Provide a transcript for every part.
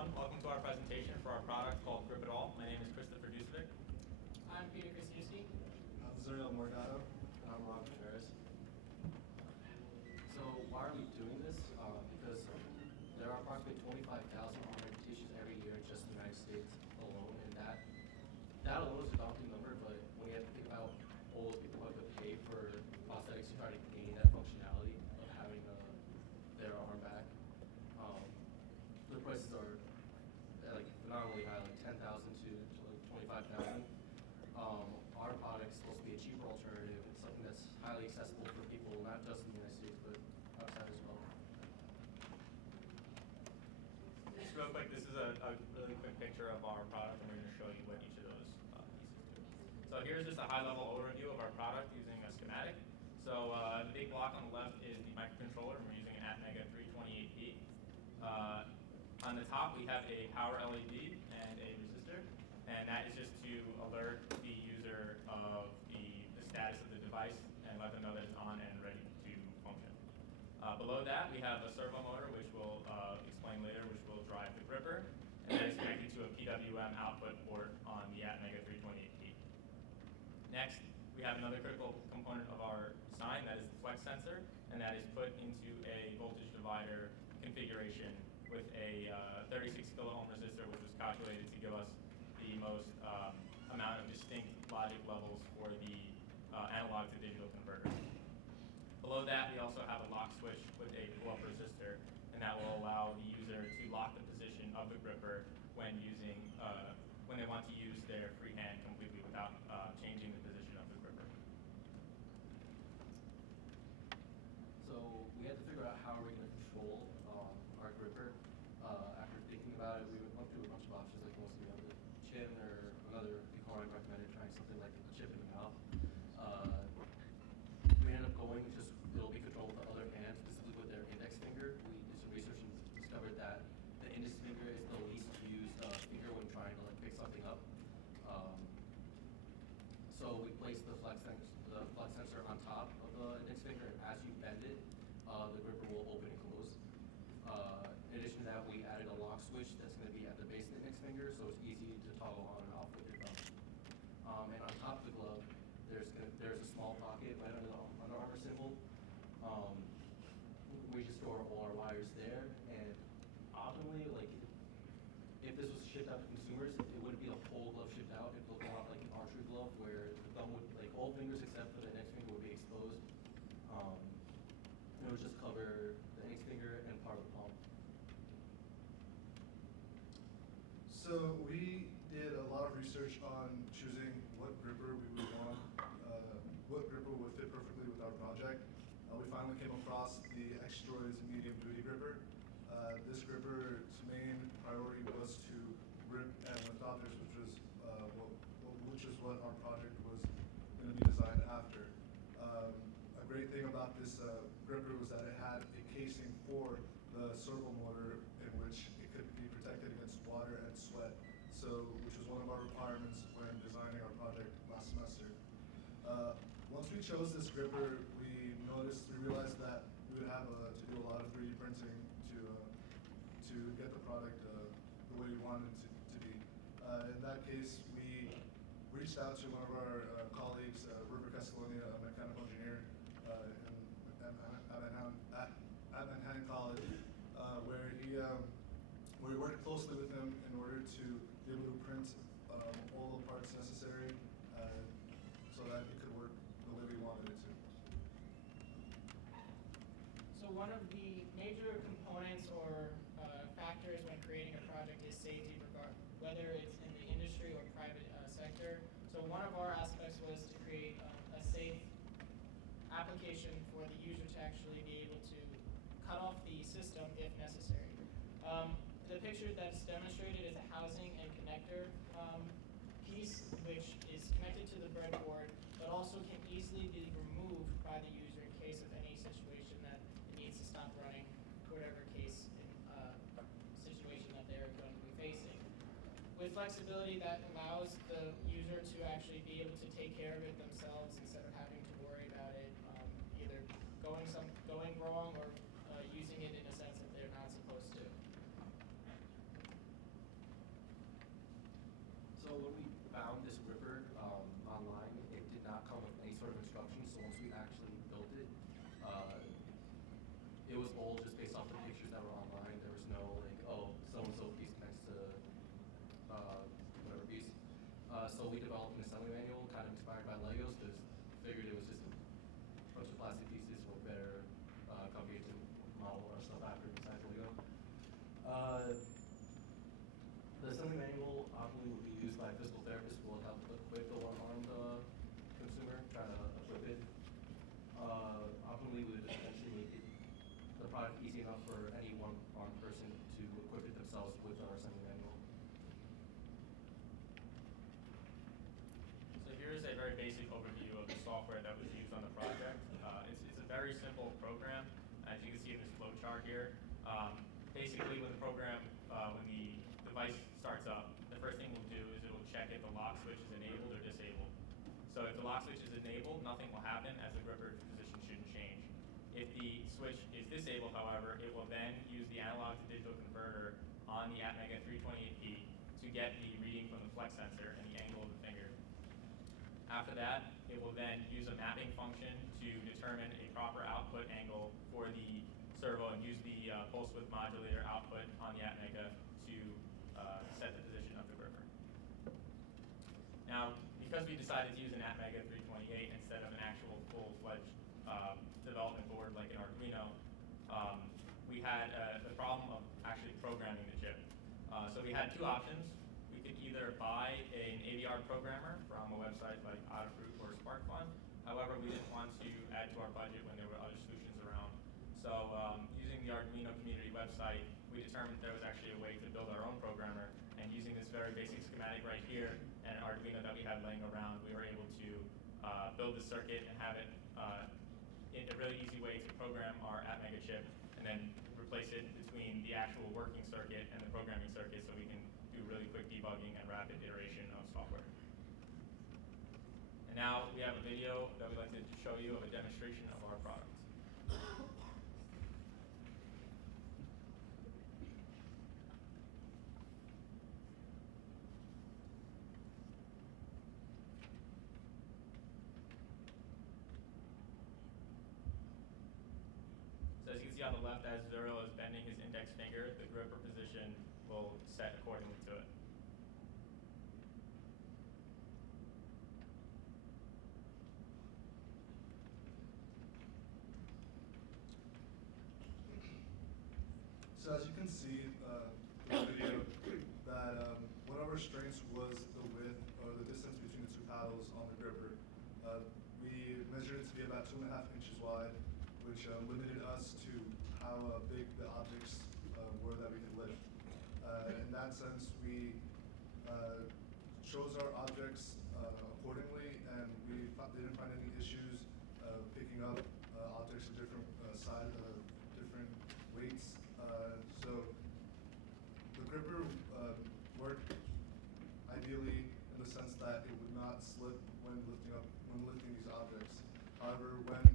everyone. Welcome to our presentation for our product called Grip It All. My name is Christopher Dusovic. I'm Peter Zuzniewski. I'm Zuriel, Morgado. And I'm Contreras. So why are we doing this? Because there are approximately 25,000 amputations every year just in the United States alone, and that alone is a daunting number, but when you have to think about all those people who have to pay for prosthetics to try to gain that functionality of having their arm back, the prices are like phenomenally high, like 10,000 to like 25,000. Our product is supposed to be a cheaper alternative. It's something that's highly accessible for people, not just in the United States, but outside as well. Just real quick, this is a really quick picture of our product, and we're going to show you what each of those pieces do. So here's just a high-level overview of our product using a schematic. So the big block on the left is the microcontroller, and we're using an Atmega 328P. On the top, we have a power LED and a resistor, and that is just to alert the user of the status of the device and let them know that it's on and ready to function. Below that, we have a servo motor, which we'll explain later, which will drive the gripper, and that is connected to a PWM output port on the Atmega 328P. Next, we have another critical component of our design, that is the flex sensor, and that is put into a voltage divider configuration with a 36 kilo ohm resistor, which was calculated to give us the most amount of distinct logic levels for the analog to digital converter. Below that, we also have a lock switch with a pull-up resistor, and that will allow the user to lock the position of the gripper when using when they want to use their free hand completely without changing the position of the gripper. So we had to figure out how are we going to control our gripper. After thinking about it, we went through a bunch of options, like most of the other chin or another decorum recommended trying something like a chip in the mouth. We ended up going with just it'll be controlled with the other hand, specifically with their index finger. We did some research and discovered that the index finger is the least used finger when trying to like pick something up. So we placed the flex sensor on top of the index finger, and as you bend it, the gripper will open and close. In addition to that, we added a lock switch that's going to be at the base of the index finger, so it's easy to toggle on and off with your thumb. And on top of the glove, there's a small pocket right under the Under Armour symbol. We just store all our wires there, and optimally, like if this was shipped out to consumers, it wouldn't be a whole glove shipped out. It'd look a lot like an archery glove, where the thumb would, like all fingers except for the index finger, would be exposed. It would just cover the index finger and part of the palm. So we did a lot of research on choosing what gripper we would want, what gripper would fit perfectly with our project. We finally came across the X-Droid's medium duty gripper. This gripper's main priority was to grip and lift objects, which is what our project was going to be designed after. A great thing about this gripper was that it had a casing for the servo motor in which it could be protected against water and sweat, which was one of our requirements when designing our project last semester. Once we chose this gripper, we realized that we would have to do a lot of 3D printing to get the product the way we wanted it to be. In that case, we reached out to one of our colleagues, River Castellonia, a mechanical engineer at Manhattan College, where we worked closely with him in order to be able to print all the parts necessary so that it could work the way we wanted it to. So one of the major components or factors when creating a project is safety, whether it's in the industry or private sector. So one of our aspects was to create a safe application for the user to actually be able to cut off the system if necessary. The picture that's demonstrated is a housing and connector piece, which is connected to the breadboard, but also can easily be removed by the user in case of any situation that it needs to stop running, whatever case in situation that they're going to be facing. With flexibility, that allows the user to actually be able to take care of it themselves instead of having to worry about it either going wrong or using it in a sense that they're not supposed to. was all just based off the pictures that were online. There was no like, oh, so-and-so piece connects to whatever piece. So we developed an assembly manual kind of inspired by Legos because figured it was just a bunch of plastic pieces for better company to model our stuff after besides Lego. The assembly manual optimally would be used by a physical therapist who will help equip the one-armed consumer, try to equip it. Optimally, we would eventually make it the product easy enough for any one-armed person to equip it themselves with our assembly manual. So here's a very basic overview of the software that was used on the project. It's a very simple program, as you can see in this flow chart here. Basically, when the device starts up, the first thing we'll do is it will check if the lock switch is enabled or disabled. So if the lock switch is enabled, nothing will happen as the gripper position shouldn't change. If the switch is disabled, however, it will then use the analog to digital converter on the Atmega 328P to get the reading from the flex sensor and the angle of the finger. After that, it will then use a mapping function to determine a proper output angle for the servo and use the pulse width modulator output on the Atmega to set the position of the gripper. Now, because we decided to use an Atmega 328 instead of an actual full-fledged development board like an Arduino, we had the problem of actually programming the chip. So we had two options. We could either buy an AVR programmer from a website like Adafruit or SparkFun. However, we didn't want to add to our budget when there were other solutions around. So using the Arduino community website, we determined there was actually a way to build our own programmer. And using this very basic schematic right here and an Arduino that we had laying around, we were able to build the circuit and have it in a really easy way to program our Atmega chip and then replace it between the actual working circuit and the programming circuit so we can do really quick debugging and rapid iteration of software. And now we have a video that we'd like to show you of a demonstration of our product. So as you can see on the left, as Zuriel is bending his index finger, the gripper position will set accordingly to it. So as you can see in the video, that one of our strengths was the width or the distance between the two paddles on the gripper. We measured it to be about 2.5 inches wide, which limited us to how big the objects were that we could lift. In that sense, we chose our objects accordingly, and we didn't find any issues picking up objects of different size, different weights. So the gripper worked ideally in the sense that it would not slip when lifting these objects. However, when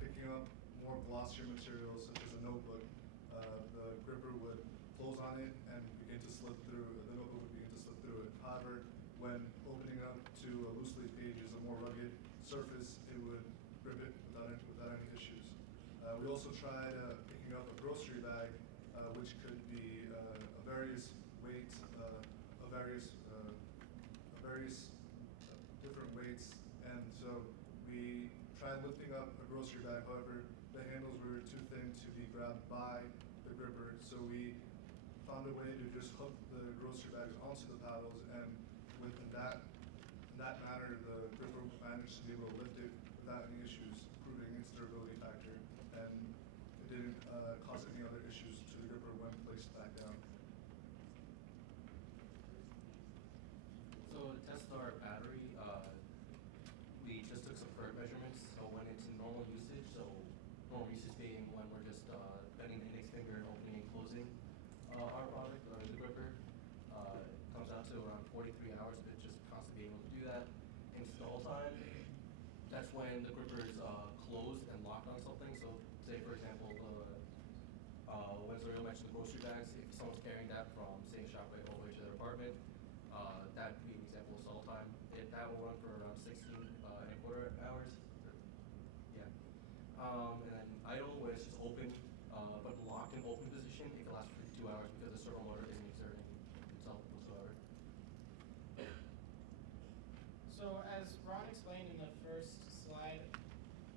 picking up more glossier materials such as a notebook, the gripper would close on it and begin to slip through. The notebook would begin to slip through it. However, when opening up to a loose leaf page is a more rugged surface, it would grip it without any issues. We also tried picking up a grocery bag, which could be a various weights, various different weights, and so we tried lifting up a grocery bag. However, the handles were too thin to be grabbed by the gripper, so we found a way to just hook the grocery bags onto the paddles, and in that manner, the gripper managed to be able to lift it without any issues, proving its durability factor, and it didn't cause any other issues to the gripper when placed back down. So to test our battery, we just took some current measurements. So went into normal usage. So normal usage being when we're just bending the index finger and opening and closing our product, or the gripper, comes out to around 43 hours of it just constantly being able to do that. Install time, that's when the gripper is closed and locked on something. So say for example, when Zuriel mentioned the grocery bags, if someone's carrying that from say Shopway all the way to their apartment, that would be an example of stall time. That will run for around 16.25 hours. Yeah. And then idle, when it's just open, servo motor isn't exerting itself whatsoever. So as Ron explained in the first slide,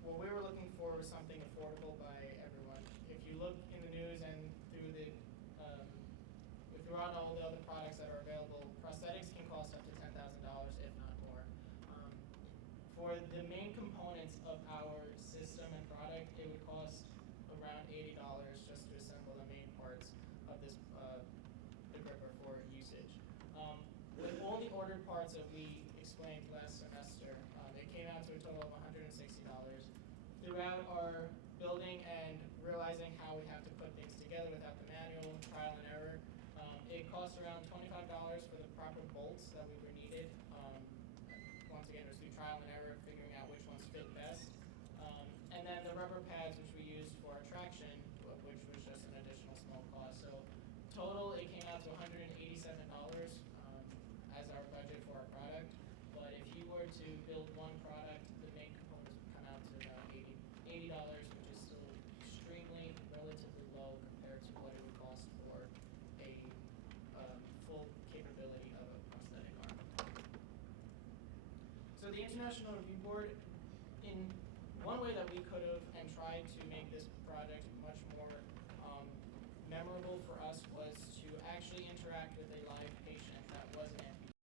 what we were looking for was something affordable by everyone. If you look in the news and throughout all the other products that are available, prosthetics can cost up to $10,000, if not more. For the main components of our system and product, it would cost around $80 just to assemble the main parts of this the gripper for usage. With all the ordered parts that we explained last semester, it came out to a total of $160. Throughout our building and realizing how we have to put things together without the manual, trial and error, it cost around $25 for the proper bolts that we were needed. Once again, it was through trial and error, figuring out which ones fit best. And then the rubber pads, which we used for our traction, which was just an additional small cost. So total, it came out to $187 as our budget for our product. But if you were to build one product, the main components would come out to about $80, which is still extremely relatively low compared to what it would cost for a full capability of a prosthetic arm. So the International Review Board, in one way that we could have and tried to make this project much more memorable for us, was to actually interact with a live patient that was an